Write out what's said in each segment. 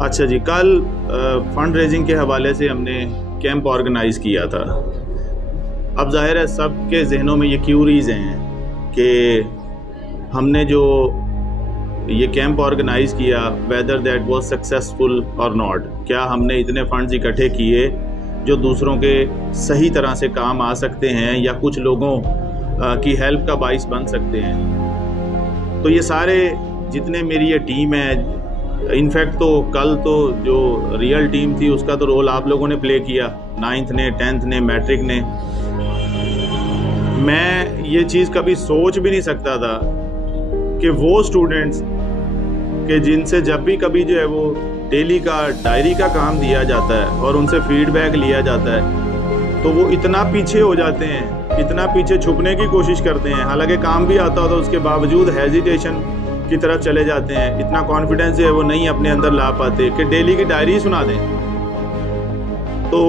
अच्छा जी, कल fund raising के हवाले से हमने कैंप ऑर्गेनाइज़ किया था। अब ज़ाहिर है सबके जहनों में ये क्यूरीज़ हैं कि हमने जो ये कैंप ऑर्गेनाइज़ किया वेदर दैट वाज सक्सेसफुल और नॉट, क्या हमने इतने फंड्स इकट्ठे किए जो दूसरों के सही तरह से काम आ सकते हैं या कुछ लोगों की हेल्प का बाइस बन सकते हैं। तो ये सारे जितने मेरी ये टीम है, इनफैक्ट तो कल तो जो रियल टीम थी उसका तो रोल आप लोगों ने प्ले किया, 9th ने, 10th ने, मैट्रिक ने। मैं ये चीज़ कभी सोच भी नहीं सकता था कि वो स्टूडेंट्स कि जिनसे जब भी कभी जो है वो डेली का डायरी का काम दिया जाता है और उनसे फीडबैक लिया जाता है तो वो इतना पीछे हो जाते हैं, इतना पीछे छुपने की कोशिश करते हैं। हालांकि काम भी आता हो तो उसके बावजूद हेजिटेशन की तरफ चले जाते हैं, इतना कॉन्फिडेंस जो है वो नहीं अपने अंदर ला पाते कि डेली की डायरी सुना दें। तो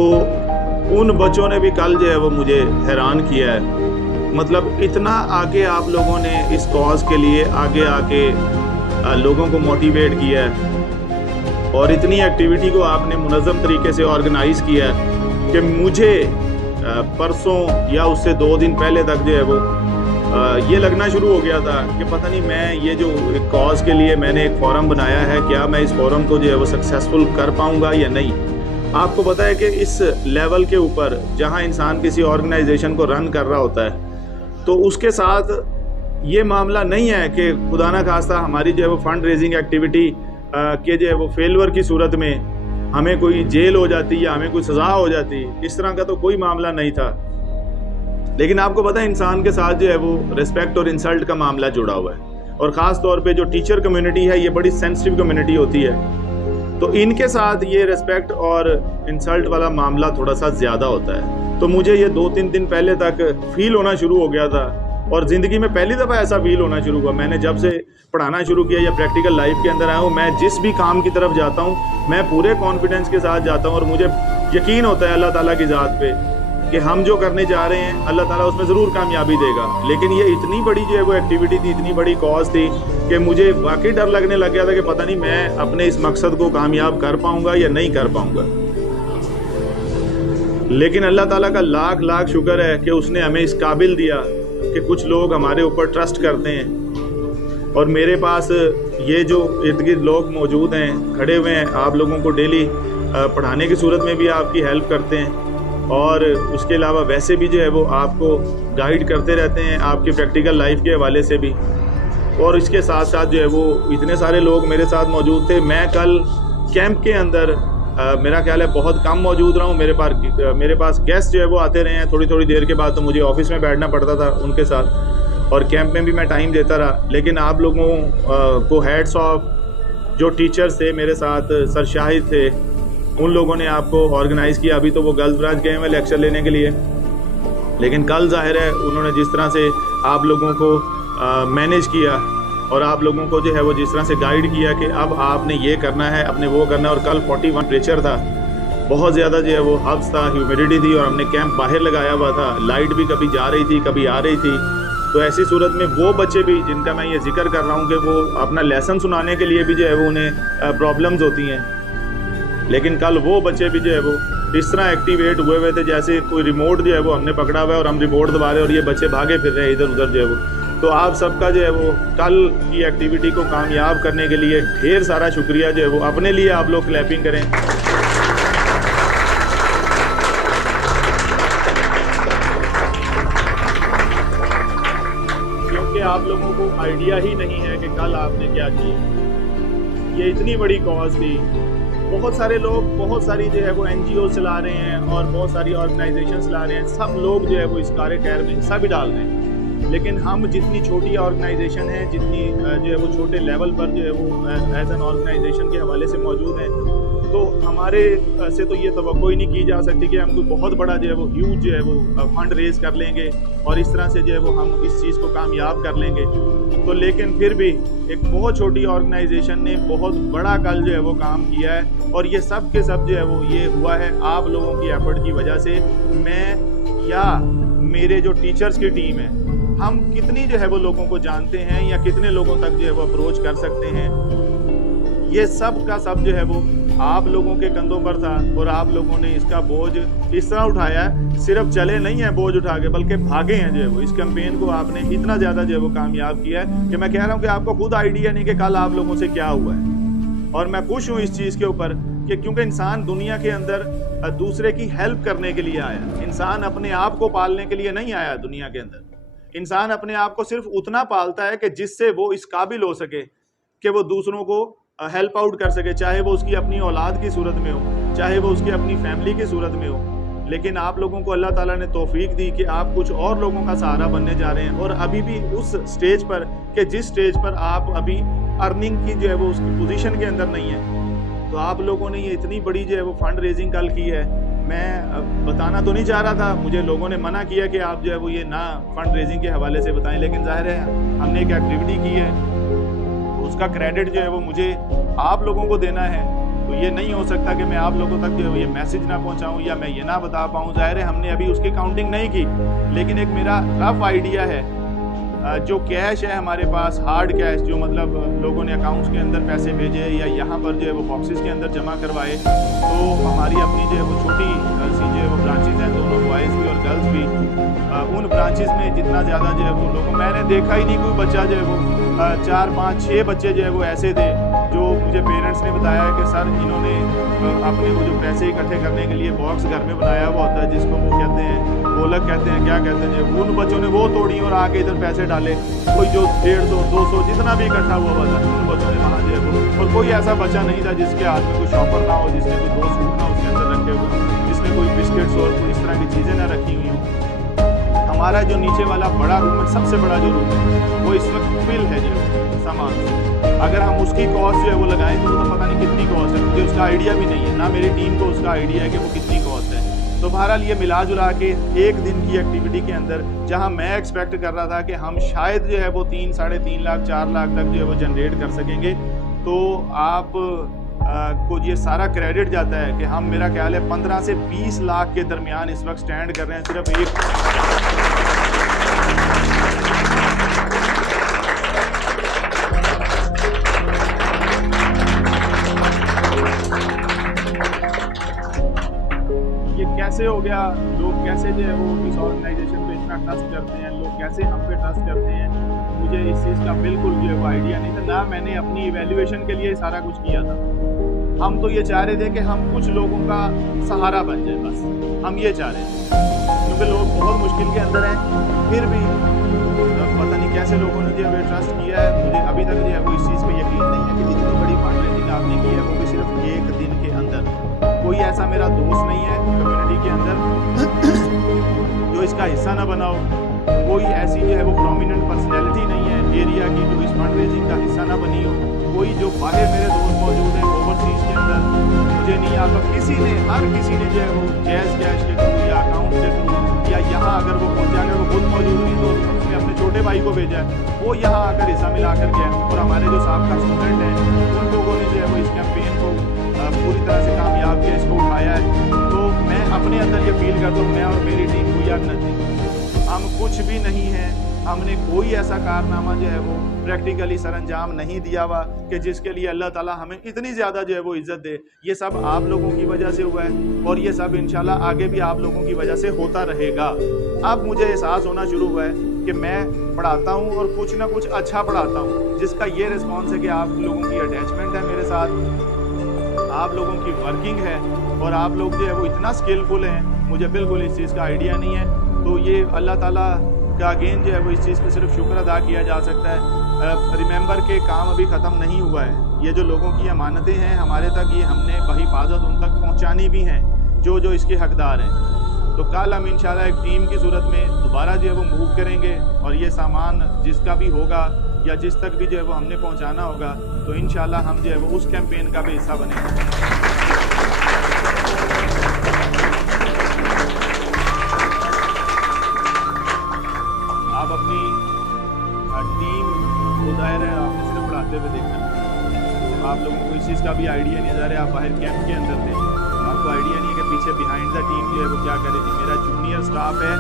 उन बच्चों ने भी कल जो है वो मुझे हैरान किया है। मतलब इतना आगे आप लोगों ने इस कॉज के लिए आगे आके लोगों को मोटिवेट किया है और इतनी एक्टिविटी को आपने मुनज़्ज़म तरीके से ऑर्गेनाइज़ किया है कि मुझे परसों या उससे 2 दिन पहले तक जो है वो ये लगना शुरू हो गया था कि पता नहीं मैं ये जो एक कॉज के लिए मैंने एक फोरम बनाया है, क्या मैं इस फोरम को जो है वो सक्सेसफुल कर पाऊंगा या नहीं। आपको पता है कि इस लेवल के ऊपर जहां इंसान किसी ऑर्गेनाइजेशन को रन कर रहा होता है तो उसके साथ ये मामला नहीं है कि खुदा ना खास्ता हमारी जो है वो फंड रेजिंग एक्टिविटी के जो है वो फेलवर की सूरत में हमें कोई जेल हो जाती या हमें कोई सज़ा हो जाती, इस तरह का तो कोई मामला नहीं था। लेकिन आपको पता है इंसान के साथ जो है वो रिस्पेक्ट और इंसल्ट का मामला जुड़ा हुआ है और ख़ास तौर पे जो टीचर कम्युनिटी है ये बड़ी सेंसिटिव कम्युनिटी होती है, तो इनके साथ ये रिस्पेक्ट और इंसल्ट वाला मामला थोड़ा सा ज़्यादा होता है। तो मुझे ये 2-3 दिन पहले तक फील होना शुरू हो गया था और ज़िंदगी में पहली दफ़ा ऐसा फील होना शुरू हुआ। मैंने जब से पढ़ाना शुरू किया या प्रैक्टिकल लाइफ के अंदर आया हूँ, मैं जिस भी काम की तरफ जाता हूँ मैं पूरे कॉन्फिडेंस के साथ जाता हूँ और मुझे यकीन होता है अल्लाह ताला की ज़ात पे कि हम जो करने जा रहे हैं अल्लाह ताला उसमें ज़रूर कामयाबी देगा। लेकिन ये इतनी बड़ी जो है वो एक्टिविटी थी, इतनी बड़ी कॉज थी कि मुझे वाकई डर लगने लग गया था कि पता नहीं मैं अपने इस मकसद को कामयाब कर पाऊँगा या नहीं कर पाऊँगा। लेकिन अल्लाह ताला का लाख लाख शुक्र है कि उसने हमें इस काबिल दिया कि कुछ लोग हमारे ऊपर ट्रस्ट करते हैं और मेरे पास ये जो इर्द गिर्द लोग मौजूद हैं, खड़े हुए हैं, आप लोगों को डेली पढ़ाने की सूरत में भी आपकी हेल्प करते हैं और उसके अलावा वैसे भी जो है वो आपको गाइड करते रहते हैं आपकी प्रैक्टिकल लाइफ के हवाले से भी। और इसके साथ साथ जो है वो इतने सारे लोग मेरे साथ मौजूद थे। मैं कल कैंप के अंदर मेरा ख्याल है बहुत कम मौजूद रहा हूँ। मेरे पास गेस्ट जो है वो आते रहे हैं, थोड़ी थोड़ी देर के बाद तो मुझे ऑफिस में बैठना पड़ता था उनके साथ और कैंप में भी मैं टाइम देता रहा। लेकिन आप लोगों को हैट्स ऑफ, जो टीचर्स थे मेरे साथ, सर शाहिद थे, उन लोगों ने आपको ऑर्गेनाइज़ किया। अभी तो वो गर्ल्स ब्रांच गए हैं लेक्चर लेने के लिए, लेकिन कल ज़ाहिर है उन्होंने जिस तरह से आप लोगों को मैनेज किया और आप लोगों को जो है वो जिस तरह से गाइड किया कि अब आपने ये करना है, अपने वो करना है। और कल 41 टेम्परेचर था, बहुत ज़्यादा जो है वो हब्स था, ह्यूमिडिटी थी और हमने कैंप बाहर लगाया हुआ था, लाइट भी कभी जा रही थी कभी आ रही थी। तो ऐसी सूरत में वो बच्चे भी जिनका मैं ये जिक्र कर रहा हूँ कि वो अपना लेसन सुनाने के लिए भी जो है वो उन्हें प्रॉब्लम्स होती हैं, लेकिन कल वो बच्चे भी जो है वो इस तरह एक्टिवेट हुए थे जैसे कोई रिमोट जो है वो हमने पकड़ा हुआ है और हम रिमोट दबा रहे हैं और ये बच्चे भागे फिर रहे हैं इधर उधर जो है वो। तो आप सबका जो है वो कल की एक्टिविटी को कामयाब करने के लिए ढेर सारा शुक्रिया जो है वो अपने लिए आप लोग क्लैपिंग करें। क्योंकि आप लोगों को आइडिया ही नहीं है कि कल आपने क्या किया। ये इतनी बड़ी कॉज थी, बहुत सारे लोग, बहुत सारी जो है वो NGO चला रहे हैं और बहुत सारी ऑर्गेनाइजेशन चला रहे हैं, सब लोग जो है वो इस कार्य खैर में हिस्सा भी डाल रहे हैं। लेकिन हम जितनी छोटी ऑर्गेनाइजेशन है, जितनी जो है वो छोटे लेवल पर जो है वो एज एन ऑर्गेनाइजेशन के हवाले से मौजूद हैं, तो हमारे से तो ये तवक्को ही नहीं की जा सकती कि हम कोई बहुत बड़ा जो है वो ह्यूज जो है वो फंड रेज कर लेंगे और इस तरह से जो है वो हम इस चीज़ को कामयाब कर लेंगे। तो लेकिन फिर भी एक बहुत छोटी ऑर्गेनाइजेशन ने बहुत बड़ा कल जो है वो काम किया है और ये सब के सब जो है वो ये हुआ है आप लोगों की एफर्ट की वजह से। मैं या मेरे जो टीचर्स की टीम है, हम कितनी जो है वो लोगों को जानते हैं या कितने लोगों तक जो है वो अप्रोच कर सकते हैं, ये सब का सब जो है वो आप लोगों के कंधों पर था और आप लोगों ने इसका बोझ इस तरह उठाया है, सिर्फ चले नहीं है बोझ उठा के, बल्कि भागे हैं जो है वो। इस कैंपेन को आपने इतना ज़्यादा जो है वो कामयाब किया है कि मैं कह रहा हूँ कि आपको खुद आइडिया नहीं कि कल आप लोगों से क्या हुआ है। और मैं खुश हूँ इस चीज़ के ऊपर कि क्योंकि इंसान दुनिया के अंदर दूसरे की हेल्प करने के लिए आया। इंसान अपने आप को पालने के लिए नहीं आया दुनिया के अंदर। इंसान अपने आप को सिर्फ उतना पालता है कि जिससे वो इस काबिल हो सके कि वो दूसरों को हेल्प आउट कर सके, चाहे वो उसकी अपनी औलाद की सूरत में हो, चाहे वो उसकी अपनी फैमिली की सूरत में हो। लेकिन आप लोगों को अल्लाह ताला ने तौफीक दी कि आप कुछ और लोगों का सहारा बनने जा रहे हैं, और अभी भी उस स्टेज पर कि जिस स्टेज पर आप अभी अर्निंग की जो है वो उसकी पोजीशन के अंदर नहीं है। तो आप लोगों ने ये इतनी बड़ी जो है वो फंड रेजिंग कल की है। मैं बताना तो नहीं चाह रहा था, मुझे लोगों ने मना किया कि आप जो है वो ये ना फंड रेजिंग के हवाले से बताएं, लेकिन जाहिर है हमने एक एक्टिविटी की है, उसका क्रेडिट जो है वो मुझे आप लोगों को देना है। तो ये नहीं हो सकता कि मैं आप लोगों तक जो है ये मैसेज ना पहुंचाऊं या मैं ये ना बता पाऊं। जाहिर है हमने अभी उसकी काउंटिंग नहीं की, लेकिन एक मेरा रफ आइडिया है। जो कैश है हमारे पास, हार्ड कैश, जो मतलब लोगों ने अकाउंट्स के अंदर पैसे भेजे या यहाँ पर जो है वो बॉक्सेस के अंदर जमा करवाए, तो हमारी अपनी जो है वो छोटी सी जो है वो ब्रांचेज हैं, दोनों बॉयज़ भी और गर्ल्स भी, उन ब्रांचेज में जितना ज़्यादा जो है वो लोगों, मैंने देखा ही नहीं कोई बच्चा जो है वो 4, 5, 6 बच्चे जो है वो ऐसे थे जो मुझे पेरेंट्स ने बताया कि सर इन्होंने अपने वो जो पैसे इकट्ठे करने के लिए बॉक्स घर में बनाया हुआ होता है, जिसको वो कहते हैं गोलक कहते हैं, क्या कहते हैं, उन बच्चों ने वो तोड़ी और आके इधर पैसे डाले। कोई जो 150, 200 जितना भी इकट्ठा हुआ था उन बच्चों ने वहाँ जो है वो, और कोई ऐसा बच्चा नहीं था जिसके हाथ में कोई शॉपर ना हो, जिसने कोई 2 सूट ना उसके अंदर रखे हुए, जिसमें कोई बिस्किट्स और कोई इस तरह की चीज़ें ना रखी हुई हों। हमारा जो नीचे वाला बड़ा रूम है, सबसे बड़ा जो रूम है, वो इस वक्त फिल है जो सामान से। अगर हम उसकी कॉस्ट जो है वो लगाएं तो पता नहीं कितनी कॉस्ट है, मुझे उसका आइडिया भी नहीं है, ना मेरी टीम को उसका आइडिया है कि वो कितनी कॉस्ट है। तो बहरहाल ये मिला जुला के एक दिन की एक्टिविटी के अंदर, जहां मैं एक्सपेक्ट कर रहा था कि हम शायद जो है वो 3, साढ़े 3 लाख, 4 लाख तक जो है वो जनरेट कर सकेंगे, तो आप को ये सारा क्रेडिट जाता है कि हम, मेरा ख्याल है 15 से 20 लाख के दरमियान इस वक्त स्टैंड कर रहे हैं सिर्फ एक। कैसे हो गया, लोग कैसे जो है वो इस ऑर्गेनाइजेशन पे इतना ट्रस्ट करते हैं, लोग कैसे हम पे ट्रस्ट करते हैं, मुझे इस चीज़ का बिल्कुल जो है वो आइडिया नहीं था, ना मैंने अपनी इवैल्यूएशन के लिए सारा कुछ किया था। हम तो ये चाह रहे थे कि हम कुछ लोगों का सहारा बन जाए, बस हम ये चाह रहे थे, क्योंकि लोग बहुत मुश्किल के अंदर हैं, फिर भी पता नहीं कैसे लोगों ने जो है ट्रस्ट किया है। मुझे अभी तक जो है वो इस चीज़ पर यकीन नहीं है कि इतनी बड़ी फंड रेजिंग आपने की है, वो भी सिर्फ एक दिन के अंदर। कोई ऐसा मेरा दोस्त नहीं है कम्युनिटी के अंदर जो इसका हिस्सा ना बनाओ, कोई ऐसी जो है वो प्रोमिनेंट पर्सनैलिटी नहीं है एरिया की जो इस फंड रेजिंग का हिस्सा ना बनी हो। कोई जो बाहर मेरे दोस्त मौजूद हैं ओवरसीज़ के अंदर, मुझे नहीं आता, किसी ने, हर किसी ने जो है वो जैज़ कैश के थ्रू या अकाउंट के थ्रू या यहाँ अगर वो पहुँचा के वो खुद मौजूद हुई तो उसने अपने छोटे भाई को भेजा है, वो यहाँ आकर हिस्सा मिला कर गया। और हमारे जो साहब का स्टूडेंट हैं उन लोगों ने जो है वो इस कैंपेन को पूरी तरह से कामयाब किया, इसको उठाया है। तो मैं अपने अंदर ये फील करता हूँ, मैं और मेरी टीम वी आर नथिंग, हम कुछ भी नहीं है। हमने कोई ऐसा कारनामा जो है वो प्रैक्टिकली सरअंजाम नहीं दिया हुआ कि जिसके लिए अल्लाह ताला हमें इतनी ज़्यादा जो है वो इज़्ज़त दे। ये सब आप लोगों की वजह से हुआ है और ये सब इंशाल्लाह आगे भी आप लोगों की वजह से होता रहेगा। अब मुझे एहसास होना शुरू हुआ है कि मैं पढ़ाता हूँ और कुछ ना कुछ अच्छा पढ़ाता हूँ, जिसका ये रिस्पॉन्स है कि आप लोगों की अटैचमेंट है मेरे साथ, आप लोगों की वर्किंग है, और आप लोग जो है वो इतना स्किलफुल हैं, मुझे बिल्कुल इस चीज़ का आइडिया नहीं है। तो ये अल्लाह ताला का अगेन जो है वो इस चीज़ पे सिर्फ शुक्र अदा किया जा सकता है। रिमेंबर के काम अभी ख़त्म नहीं हुआ है, ये जो लोगों की अमानतें हैं हमारे तक, ये हमने बहिफाजत उन तक पहुँचानी भी हैं जो जो इसके हकदार हैं। तो कल हम इंशाल्लाह एक टीम की सूरत में दोबारा जो है वो मूव करेंगे, और ये सामान जिसका भी होगा या जिस तक भी जो है वो हमने पहुंचाना होगा, तो इंशाल्लाह हम जो है वो उस कैंपेन का भी हिस्सा बनेंगे। आप अपनी टीम को दायरा है आपने सिर्फ पढ़ाते हुए देखना, तो आप लोगों को इस चीज़ का भी आइडिया नहीं जा रहा है। आप बाहर कैंप के अंदर थे, आपको आइडिया नहीं है कि पीछे बिहाइंड द टीम जो है वो क्या कर रही थी। मेरा जूनियर स्टाफ है,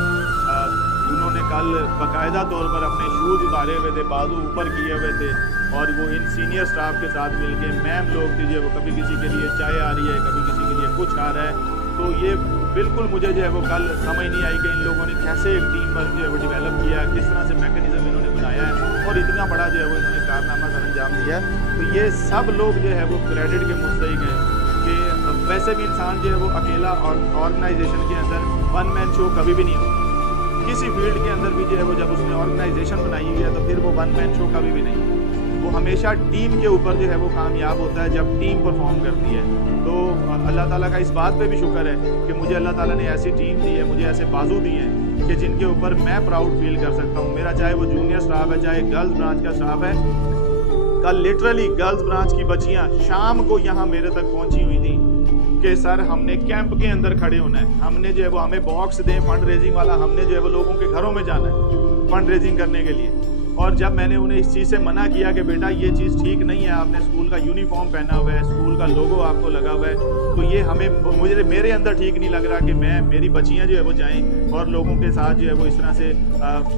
उन्होंने उन्होंने कल बाकायदा तौर पर अपने शूज़ उतारे हुए थे, बाजू ऊपर किए हुए थे और वो इन सीनियर स्टाफ के साथ मिलके मैम लोग थी जो वो कभी किसी के लिए चाय आ रही है, कभी किसी के लिए कुछ आ रहा है। तो ये बिल्कुल मुझे जो है वो कल समझ नहीं आई कि इन लोगों ने कैसे एक टीम वर्क जो है वो डेवलप किया, किस तरह से मैकेनिज्म इन्होंने बनाया है और इतना बड़ा जो है वो इन्होंने कारनामा सर अंजाम दिया। तो ये सब लोग जो है वो क्रेडिट के मुस्तहिक हैं कि वैसे भी इंसान जो है वो अकेला और ऑर्गेनाइजेशन के अंदर वन मैन शो कभी भी नहीं होता। किसी फील्ड के अंदर भी जो है वो जब उसने ऑर्गेनाइजेशन बनाई हुई है तो फिर वो वन मैन शो कभी भी नहीं, वो हमेशा टीम के ऊपर जो है वो कामयाब होता है जब टीम परफॉर्म करती है। तो अल्लाह ताला का इस बात पे भी शुक्र है कि मुझे अल्लाह ताला ने ऐसी टीम दी है, मुझे ऐसे बाजू दिए हैं कि जिनके ऊपर मैं प्राउड फील कर सकता हूँ। मेरा चाहे वो जूनियर स्टाफ है, चाहे गर्ल्स ब्रांच का स्टाफ है, कल लिटरली गर्ल्स ब्रांच की बच्चियाँ शाम को यहाँ मेरे तक पहुँची हुई थी कि सर हमने कैंप के अंदर खड़े होना है, हमने जो है वो हमें बॉक्स दें फंड रेजिंग वाला, हमने जो है वो लोगों के घरों में जाना है फंड रेजिंग करने के लिए। और जब मैंने उन्हें इस चीज़ से मना किया कि बेटा ये चीज़ ठीक नहीं है, आपने स्कूल का यूनिफॉर्म पहना हुआ है, स्कूल का लोगो आपको लगा हुआ है, तो ये हमें मेरे अंदर ठीक नहीं लग रहा कि मेरी बच्चियाँ जो है वो जाएं और लोगों के साथ जो है वो इस तरह से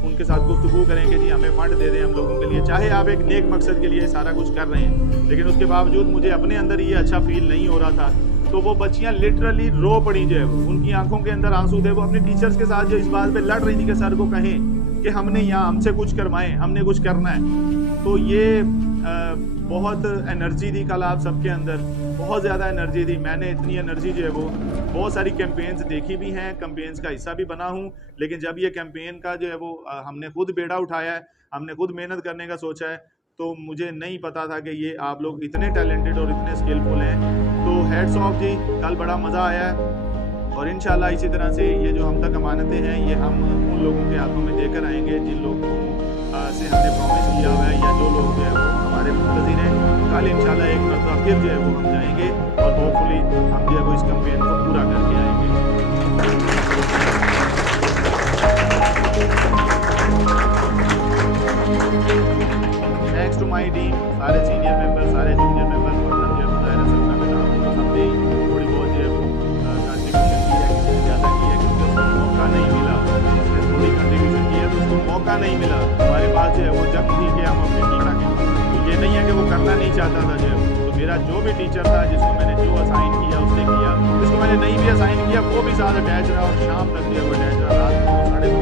उनके साथ गुफ्तगू करें कि जी हमें फ़ंड दे दें हम लोगों के लिए। चाहे आप एक नेक मकसद के लिए सारा कुछ कर रहे हैं, लेकिन उसके बावजूद मुझे अपने अंदर ये अच्छा फील नहीं हो रहा था। तो वो बच्चियाँ लिटरली रो पड़ी जो है वो, उनकी आंखों के अंदर आंसू थे, वो अपने टीचर्स के साथ जो इस बात पे लड़ रही थी कि सर को कहें कि हमने यहाँ हमसे कुछ करवाएं, हमने कुछ करना है। तो ये बहुत एनर्जी थी कल आप सबके अंदर, बहुत ज़्यादा एनर्जी थी। मैंने इतनी एनर्जी जो है वो बहुत सारी कैंपेन्स देखी भी हैं, कैंपेन्स का हिस्सा भी बना हूँ, लेकिन जब ये कैंपेन का जो है वो हमने खुद बेड़ा उठाया है, हमने खुद मेहनत करने का सोचा है, तो मुझे नहीं पता था कि ये आप लोग इतने टैलेंटेड और इतने स्किलफुल हैं। तो हेड्स ऑफ जी, कल बड़ा मज़ा आया है और इंशाल्लाह इसी तरह से ये जो हम तक अमानतें हैं ये हम उन लोगों के हाथों में देकर आएंगे जिन लोगों से हमने प्रॉमिस किया हुआ है, या जो लोग जो है वो हमारे मुंतज़िर हैं। कल इंशाल्लाह एक मरतबा फिर जो है वो हम जाएंगे और होपफुली हम जो है वो इस कैंपेन को पूरा करके आएंगे। थैंक्स टू माई टीम, सारे सीनियर मेंबर, सारे जूनियर मेंबर, थोड़ी बहुत जो है वो कंट्रीब्यूशन की है, किसी ने ज़्यादा की है, क्योंकि उसको मौका नहीं मिला, उसने थोड़ी कंट्रीब्यूशन की है तो उसको मौका नहीं मिला। हमारे पास जो है वो जब थी कि हम अपनी टीम रखें, तो ये नहीं है कि वो करना नहीं चाहता था जो है। तो मेरा जो भी टीचर था जिसको मैंने जो असाइन किया उसने किया, जिसको मैंने नहीं भी असाइन किया वो भी साथ अटैच रहा और शाम तक जो है वो अटैच रहा। रात को 9:30